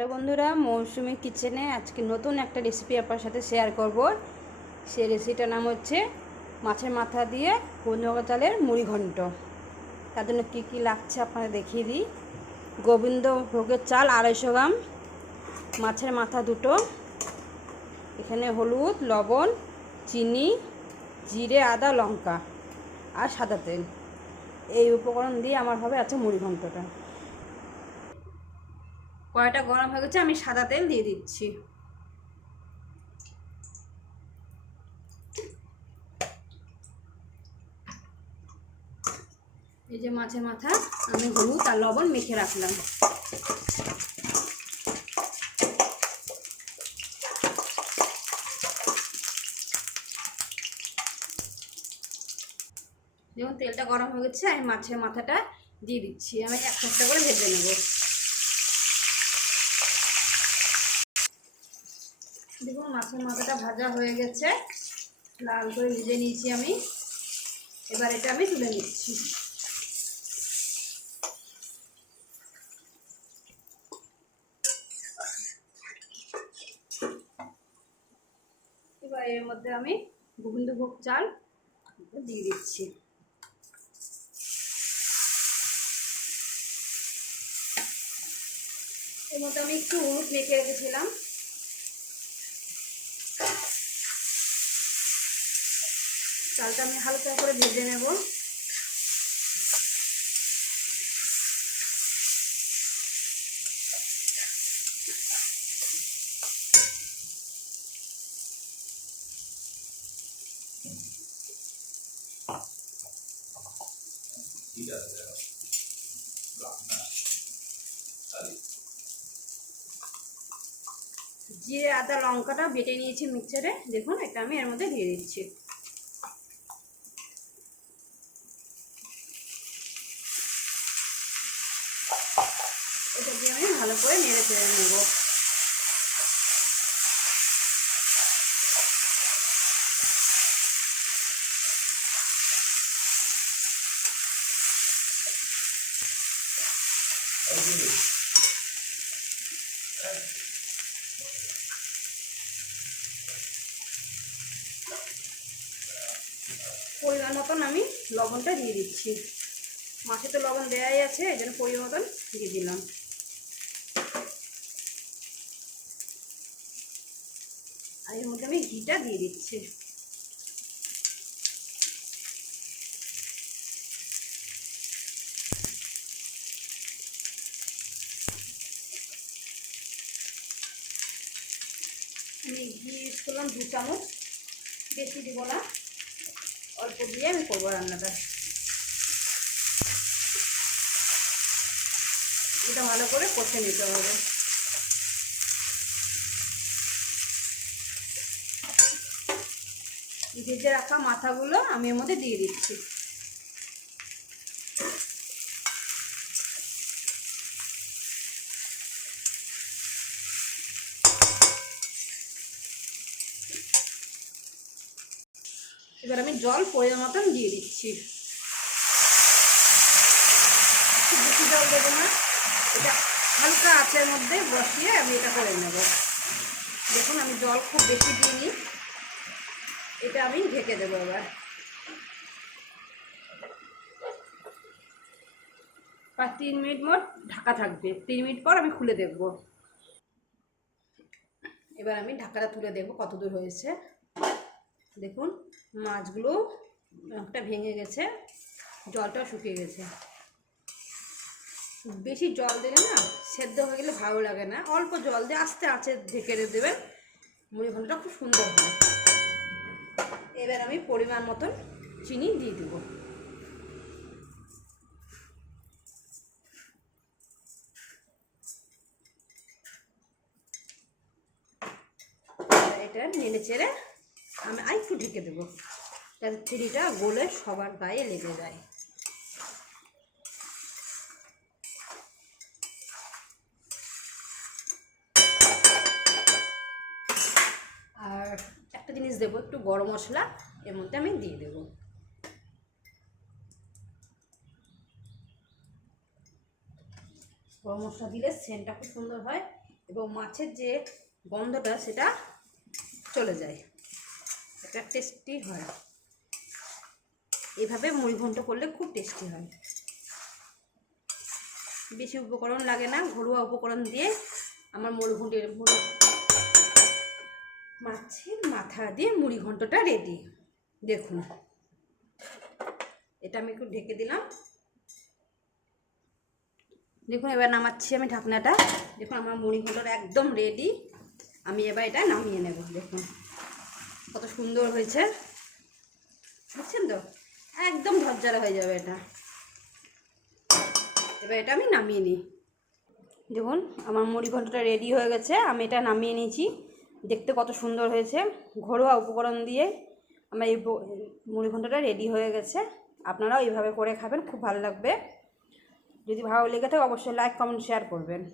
Hello বন্ধুরা, মৌসুমি কিচেনে আজকে নতুন একটা রেসিপি আপনার সাথে শেয়ার করব। সেই রেসিপিটার নাম হচ্ছে মাছের মাথা দিয়ে পঞ্চগড় চালের মুড়ি ঘন্ট। তার জন্য কী কী লাগছে আপনাদের দেখিয়ে দিই। গোবিন্দ ভোগের চাল আড়াইশো গ্রাম, মাছের মাথা দুটো, এখানে হলুদ, লবণ, চিনি, জিরে, আদা, লঙ্কা আর সাদা তেল। এই উপকরণ দিয়ে আমার হবে আছে মুড়ি ঘন্টটা। কড়াইটা গরম হয়ে গেছে, আমি সাদা তেল দিয়ে দিচ্ছি। এই যে মাছের মাথা, আমি হলুদ আর লবণ মেখে রাখলাম। যেমন তেলটা গরম হয়ে গেছে, আমি মাছের মাথাটা দিয়ে দিচ্ছি। আমি একটা করে ভেজে নেব। দেখুন মাছের মাথাটা ভাজা হয়ে গেছে। লাল করে ভেজে নিয়েছি আমি। এবার এটা আমি তুলে নিচ্ছি। এবার এর মধ্যে আমি গোবিন্দভোগ চাল দিয়ে দিচ্ছি। এর মধ্যে আমি একটু হলুদ মেখে রেখেছিলাম। চালটা আমি হালকা করে ভেজে নেব। জিরে, আদা, লঙ্কাটা বেটে নিয়েছি মিক্সারে। দেখুন, এটা আমি এর মধ্যে দিয়ে দিচ্ছি এটা দিয়ে আমি ভালো করে নেড়ে চেড়ে নেব পরিমাণ মতন আমি লবণটা দিয়ে দিচ্ছি। মাছে তো লবণ দেওয়াই আছে, এই জন্য পরিমাণ মতন দিয়ে দিলাম। আর এর মধ্যে আমি ঘিটা দিয়ে দিচ্ছি। আমি ঘি ইউজ করলাম দু চামচ। বেশি দিব না। অল্প দিয়ে আমি করব রান্নাটা। এটা ভালো করে কষে নিতে হবে। ভেজে রাখা মাথাগুলো আমি এর মধ্যে দিয়ে দিচ্ছি। এবার আমি জল পরিমাণ মতন দিয়ে দিচ্ছি। বেশি জল দেবো না। এটা হালকা আঁচের মধ্যে বসিয়ে আমি এটা করে নেব। দেখুন, আমি জল খুব বেশি দিইনি। এটা আমি ঢেকে দেবো এবার। পাঁচ তিন মিনিট মোট ঢাকা থাকবে। তিন মিনিট পর আমি খুলে দেখব। এবার আমি ঢাকাটা তুলে দেখব কত দূর হয়েছে। দেখুন, মাছগুলো একটা ভেঙে গেছে, জলটাও শুকিয়ে গেছে। বেশি জল দিলে না সেদ্ধ হয়ে গেলে ভালো লাগে না। অল্প জল দিয়ে আস্তে আঁচে ঢেকে দেবেন, মুড়ি ঘন্টটা খুব সুন্দর হয়। এবার আমি পরিমাণ মতন চিনি দিয়ে দেবো। এটা নেড়ে চেড়ে আমি আরেকটু ঢেকে দেবো। যাতে চিনিটা গলে সবার গায়ে লেগে যায় আর একটা জিনিস দেবো একটু গরম মশলা, এর মধ্যে আমি দিয়ে দেবো। গরম মশলা দিলে সেন্টটা খুব সুন্দর হয় এবং মাছের যে গন্ধটা সেটা চলে যায়। এটা টেস্টি হয়। এভাবে মুড়ি ঘন্ট করলে খুব টেস্টি হয়। বেশি উপকরণ লাগে না, ঘরোয়া উপকরণ দিয়ে আমার মুড়ি ঘন্ট মুড়ি মাছের মাথা দিয়ে মুড়ি ঘন্টটা রেডি দেখুন। এটা আমি একটু ঢেকে দিলাম। দেখুন, এবার নামাচ্ছি আমি ঢাকনাটা। দেখুন, আমার মুড়ি ঘন্টটা একদম রেডি আমি এবার এটা নামিয়ে নেব, দেখুন। কত সুন্দর হয়েছে। বুঝছেন তো? একদম ঝরঝরা হয়ে যাবে এটা। এবার এটা আমি নামিয়ে নিই। দেখুন, আমার মুড়ি ঘন্টটা রেডি হয়ে গেছে। আমি এটা নামিয়ে নিয়েছি। দেখতে কত সুন্দর হয়েছে। ঘরোয়া উপকরণ দিয়ে আমার এই ব- মুড়ি ঘন্টটা রেডি হয়ে গেছে। আপনারাও এইভাবে করে খাবেন, খুব ভালো লাগবে। যদি ভালো লেগে থাকে, অবশ্যই লাইক কমেন্ট শেয়ার করবেন।